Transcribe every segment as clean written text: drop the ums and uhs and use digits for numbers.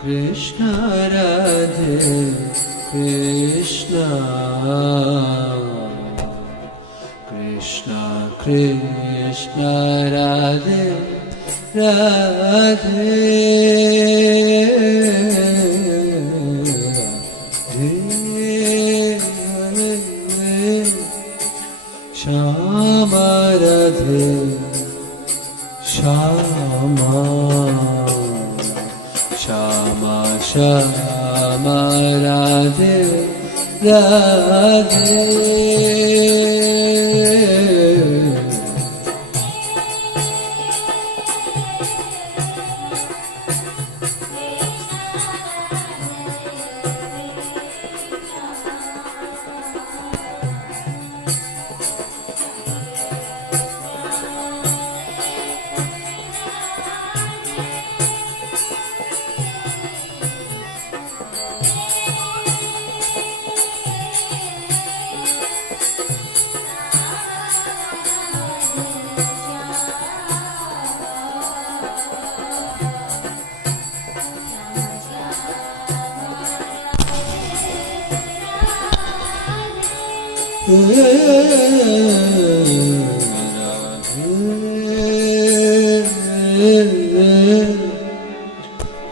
Krishna Radhe Krishna Krishna Krishna Radhe Radhe Shama Radhe Shama Shama Shama Radhe Radhe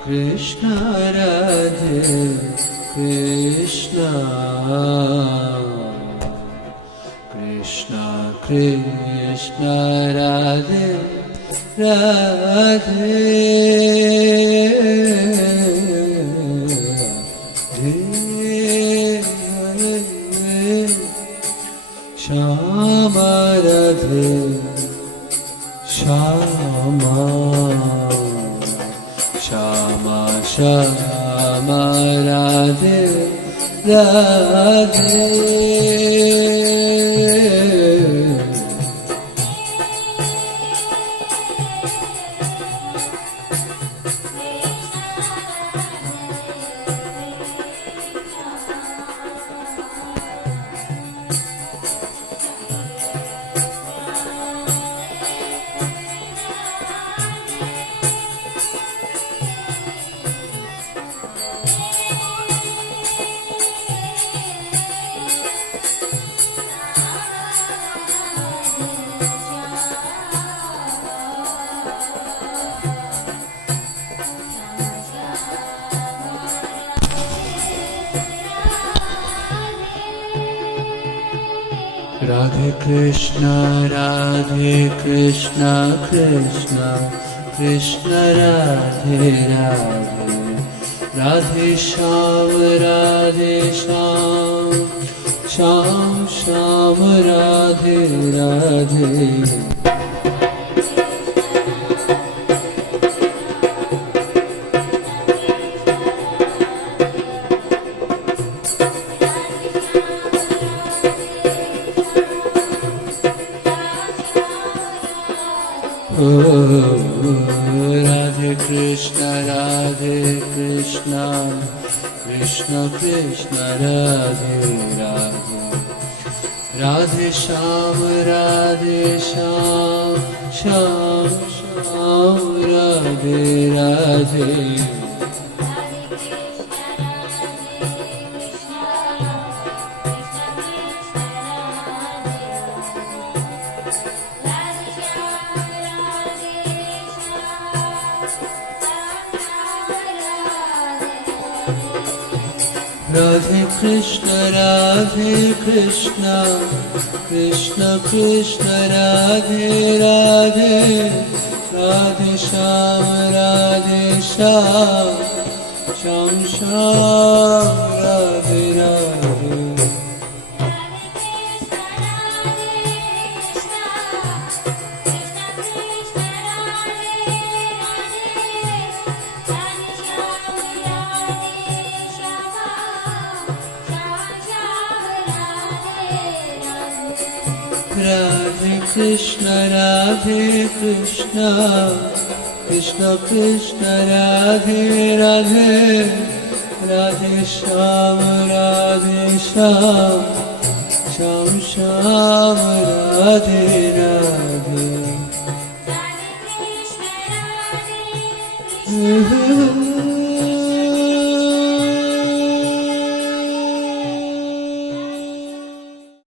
Krishna Radhe Krishna Krishna Krishna Radhe Radhe Shama Radhe Shama Shama Shama Radhe Radhe Radhe Krishna Krishna Krishna Radhe Radhe Radhe Sham Sham Sham Radhe Radhe Radhe Krishna Krishna Krishna Radhe Radhe Radhe Sham Sham Sham Radhe Radhe Radhe Krishna Krishna Krishna Radhe Radhe Radhe Sham Sham Sham Radhe Radhe Radhe Krishna Krishna Krishna Radhe Radhe Radhe Sham Sham Sham Radhe Radhe